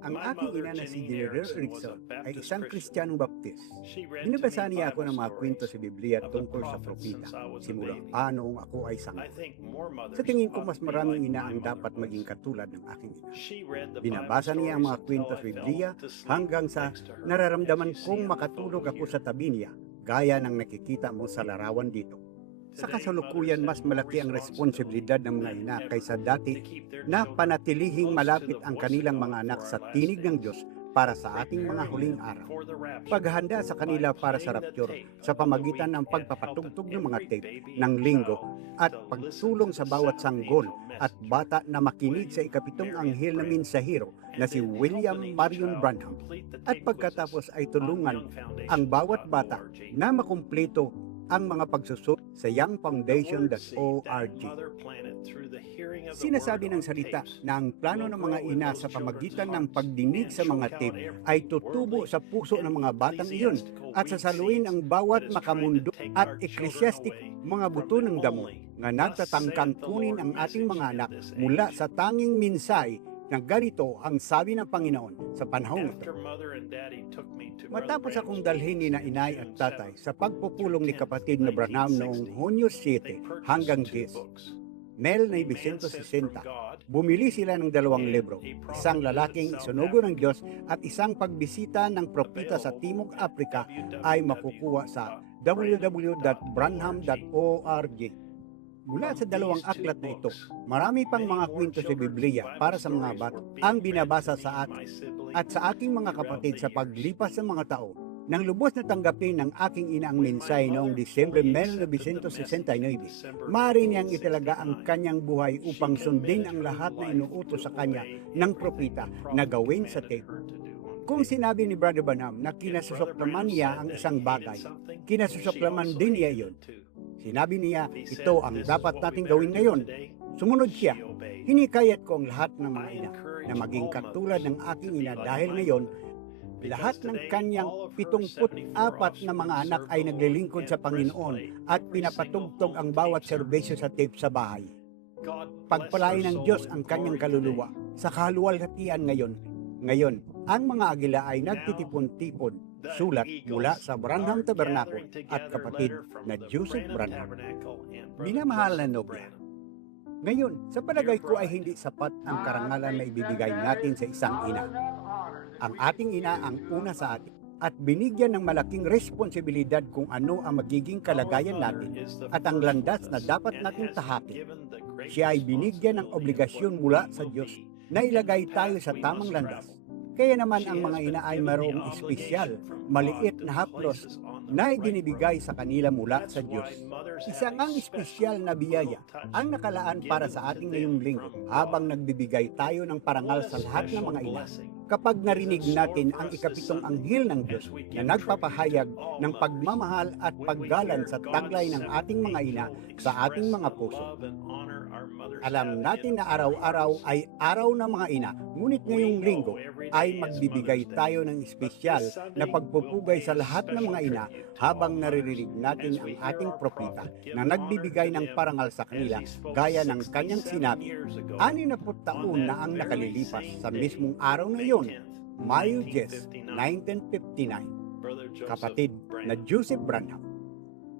Ang aking ina na si General Erickson ay isang Kristiyanong Baptist. Binabasa niya ako ng mga kwento sa Biblia tungkol sa propita, simula pa noong ako ay sanggol. Sa tingin ko mas maraming ina ang dapat maging katulad ng aking ina. Binabasa niya ang mga kwento sa Biblia hanggang sa nararamdaman kong makatulog ako sa tabi niya, gaya ng nakikita mo sa larawan dito. Sa kasalukuyan, mas malaki ang responsibilidad ng mga ina kaysa dati na panatilihing malapit ang kanilang mga anak sa tinig ng Diyos para sa ating mga huling araw. Paghahanda sa kanila para sa rapture sa pamagitan ng pagpapatugtog ng mga tape ng linggo at pagtulong sa bawat sanggol at bata na makinig sa ikapitong anghel na mensahero na si William Marion Branham. At pagkatapos ay tulungan ang bawat bata na makumpleto ang mga pagsusunod sa youngfoundation.org. Sinasabi ng salita na ang plano ng mga ina sa pamagitan ng pagdinig sa mga tape ay tutubo sa puso ng mga batang iyon at sasaluin ang bawat makamundo at eklesiastik mga buto ng damo na nagtatangkang kunin ang ating mga anak mula sa tanging minsay na ganito ang sabi ng Panginoon sa panahon ito. Matapos akong dalhin ni na inay at tatay sa pagpupulong ni kapatid na Branham noong Hunyo 7 hanggang 10, 1960, bumili sila ng 2 libro, isang lalaking isunugo ng Diyos at isang pagbisita ng propita sa Timog Afrika ay makukuha sa www.branham.org. Mula sa 2 aklat na ito, marami pang mga kwento sa Biblia para sa mga bata ang binabasa sa atin at sa aking mga kapatid sa paglipas ng mga tao. Nang lubos na tanggapin ng aking ina ang mensay noong Disyembre 1969, maaari niyang italaga ang kanyang buhay upang sundin ang lahat na inuutos sa kanya ng propita na gawin sa tape. Kung sinabi ni Brother Branham na kinasusuklaman niya ang isang bagay, kinasusuklaman din niya iyon. Sinabi niya, ito ang dapat nating gawin ngayon. Sumunod siya. Hinikayat ko ang lahat ng mga ina na maging katulad ng aking ina dahil ngayon, lahat ng kanyang 74 na mga anak ay naglilingkod sa Panginoon at pinapatugtog ang bawat serbisyo sa tape sa bahay. Pagpalain ng Diyos ang kanyang kaluluwa sa kaluwalhatian ngayon. Ngayon, ang mga agila ay nagtitipon-tipon. Sulat mula sa Branham Tabernacle at kapatid na Joseph Branham. Minamahal na nobya. Ngayon, sa palagay ko ay hindi sapat ang karangalan na ibibigay natin sa isang ina. Ang ating ina ang una sa atin at binigyan ng malaking responsibilidad kung ano ang magiging kalagayan natin at ang landas na dapat nating tahakin. Siya ay binigyan ng obligasyon mula sa Diyos na ilagay tayo sa tamang landas. Kaya naman ang mga ina ay mayroong espesyal, maliit na haplos na ibinibigay sa kanila mula sa Diyos. Isang ang espesyal na biyaya ang nakalaan para sa ating ngayong linggo habang nagbibigay tayo ng parangal sa lahat ng mga ina. Kapag narinig natin ang ikapitong anghel ng Diyos na nagpapahayag ng pagmamahal at paggalan sa taglay ng ating mga ina sa ating mga puso. Alam natin na araw-araw ay araw ng mga ina, ngunit ngayong linggo ay magbibigay tayo ng espesyal na pagpupugay sa lahat ng mga ina habang naririnig natin ang ating propita na nagbibigay ng parangal sa kanila gaya ng kanyang sinabi. 60 taon na ang nakalilipas sa mismong araw na iyon, Mayo 10, 1959. Kapatid na Joseph Branham.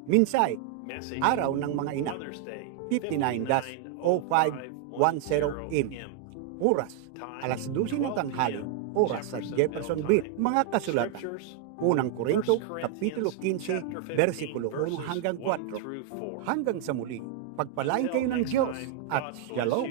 Minsay, araw ng mga ina, 59-0510 AM. Oras, alas 12 ng tanghali, oras sa Jeffersonville. Mga kasulatan, Unang Korinto, Kapitulo 15, versikulo 1 hanggang 4. Hanggang sa muli, pagpalain kayo ng Diyos at Shalom.